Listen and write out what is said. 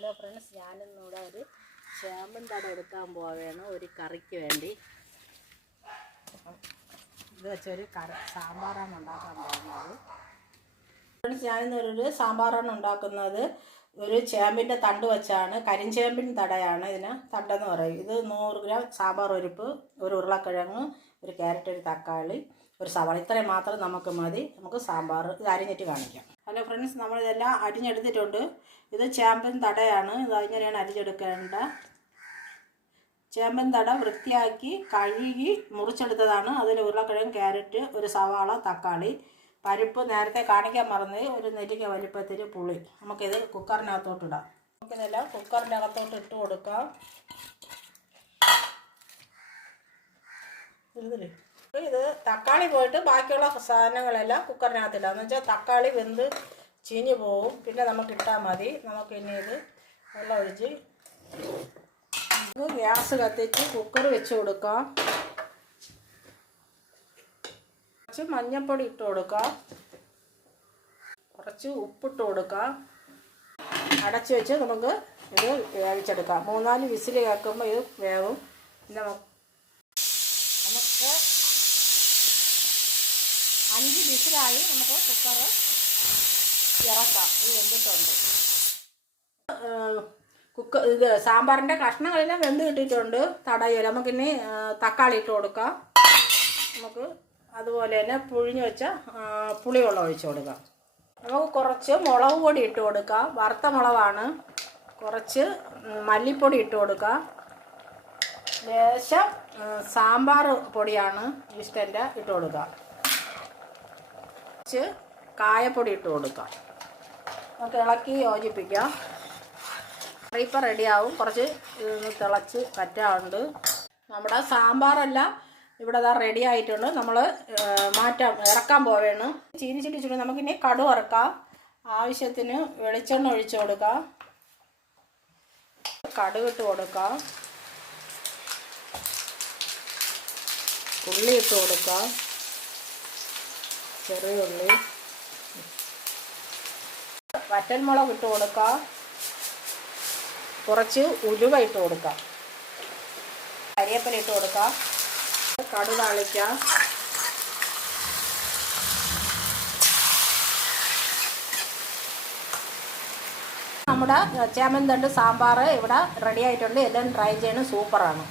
Hello friends ഞാനിന്നിവിടെ ഒരു ചേമ്പൻ തട എടുക്കാൻ പോവുകയാണ് ഒരു കറിക്ക് വേണ്ടി. ഇത് വെച്ചൊരു കറി സാമ്പാറാണ് ഉണ്ടാക്കാൻ പോകുന്നത്. ഫ്രണ്ട്സ് ഞാനിന്നൊരു സാമ്പാറാണ് ഉണ്ടാക്കുന്നത്. ഒരു ചേമ്പിന്റെ തണ്ട് വെച്ചാണ്. കരിഞ്ചേമ്പിൻ തടയാണ് ഇതിന്. തണ്ടെന്ന് പറയും. ഇത് നൂറ് ഗ്രാം സാമ്പാർ പരിപ്പ് ഒരു ഉരുളക്കിഴങ്ങ് ഒരു ക്യാരറ്റ് ഒരു തക്കാളി. ഒരു സവാള ഇത്രയും മാത്രം നമുക്ക് മതി. നമുക്ക് സാമ്പാർ ഇത് അരിഞ്ഞിട്ട് കാണിക്കാം. ഹലോ ഫ്രണ്ട്സ് നമ്മളിതെല്ലാം അരിഞ്ഞെടുത്തിട്ടുണ്ട്. ഇത് ചേമ്പൻ തടയാണ്. ഇത് ഇങ്ങനെയാണ് അരിഞ്ഞെടുക്കേണ്ട. ചേമ്പൻ തട വൃത്തിയാക്കി കഴുകി മുറിച്ചെടുത്തതാണ്. അതിൽ ഉരുളക്കിഴങ്ങ് ക്യാരറ്റ് ഒരു സവാള തക്കാളി പരിപ്പ് നേരത്തെ കാണിക്കാൻ മറന്ന് ഒരു നെല്ലിക്ക വലിപ്പത്തിൽ പുളി. നമുക്കിത് കുക്കറിനകത്തോട്ടിടാം നമുക്കിതെല്ലാം കുക്കറിനകത്തോട്ട് ഇട്ട് കൊടുക്കാം. ഇതിൽ. ഇത് തക്കാളി പോയിട്ട് ബാക്കിയുള്ള സാധനങ്ങളെല്ലാം കുക്കറിനകത്തിടാം. എന്ന് വെച്ചാൽ തക്കാളി വെന്ത് ചീഞ്ഞു പോവും. പിന്നെ നമുക്ക് ഇട്ടാൽ മതി. നമുക്ക് ഇനി ഇത് വെള്ളം ഒഴിച്ച് ഗ്യാസ് കത്തിച്ച് കുക്കർ വെച്ച് കൊടുക്കാം. കുറച്ച് മഞ്ഞൾപ്പൊടി ഇട്ട് കൊടുക്കാം. കുറച്ച് ഉപ്പിട്ട് കൊടുക്കാം. അടച്ച് വെച്ച് നമുക്ക് ഇത് വേവിച്ചെടുക്കാം. മൂന്നാൽ വിസിൽ കേൾക്കുമ്പോൾ ഇത് വേവും. പിന്നെ നമുക്ക് അഞ്ച് വിസിലായി നമുക്ക് കുക്കർ ഇറക്കാം. ഇത് വെന്തിട്ടുണ്ട്. കുക്കർ ഇത് സാമ്പാറിന്റെ കഷ്ണങ്ങളെല്ലാം വെന്ത് കിട്ടിയിട്ടുണ്ട്. തടയല. നമുക്കിനി തക്കാളി ഇട്ട് കൊടുക്കാം. നമുക്ക് അതുപോലെ തന്നെ പുഴിഞ്ഞ് വെച്ച പുളിവെള്ളം ഒഴിച്ചു കൊടുക്കാം. നമുക്ക് കുറച്ച് മുളക് പൊടി ഇട്ട് കൊടുക്കാം. വറുത്ത മുളകാണ്. കുറച്ച് മല്ലിപ്പൊടി ഇട്ട് കൊടുക്കാം. ലേശം സാമ്പാർ പൊടിയാണ് ഇഷ്ടന്റെ ഇട്ട് കൊടുക്കാം. കുറച്ച് കായപ്പൊടി ഇട്ട് കൊടുക്കാം. നമുക്ക് ഇളക്കി യോജിപ്പിക്കാം. ഇപ്പം റെഡിയാവും. കുറച്ച് ഇതൊന്ന് തിളച്ച് പറ്റാറുണ്ട്. നമ്മുടെ സാമ്പാറെല്ലാം ഇവിടെ ഇതാ റെഡി ആയിട്ടുണ്ട്. നമ്മൾ മാറ്റാം ഇറക്കാൻ പോവേണ്. ചീനിച്ചിട്ട് ചുടി നമുക്കിനി കടു ഇറക്കാം ആവശ്യത്തിന് വെളിച്ചെണ്ണ ഒഴിച്ചു കൊടുക്കാം. കടുകിട്ട് കൊടുക്കാം. ഉള്ളി ഇട്ട് കൊടുക്കാം. ചെറിയ ഉള്ളി. വറ്റൽമുളക് ഇട്ട് കൊടുക്കാം. കുറച്ച് ഉലുവ ഇട്ട് കൊടുക്കാം. കരിയേപ്പില ഇട്ട് കൊടുക്കാം. കടു താളിക്കാം. നമ്മുടെ ചേമൻ തണ്ട് സാമ്പാർ ഇവിടെ റെഡി ആയിട്ടുണ്ട്. എല്ലാം ട്രൈ ചെയ്യണം. സൂപ്പറാണ്.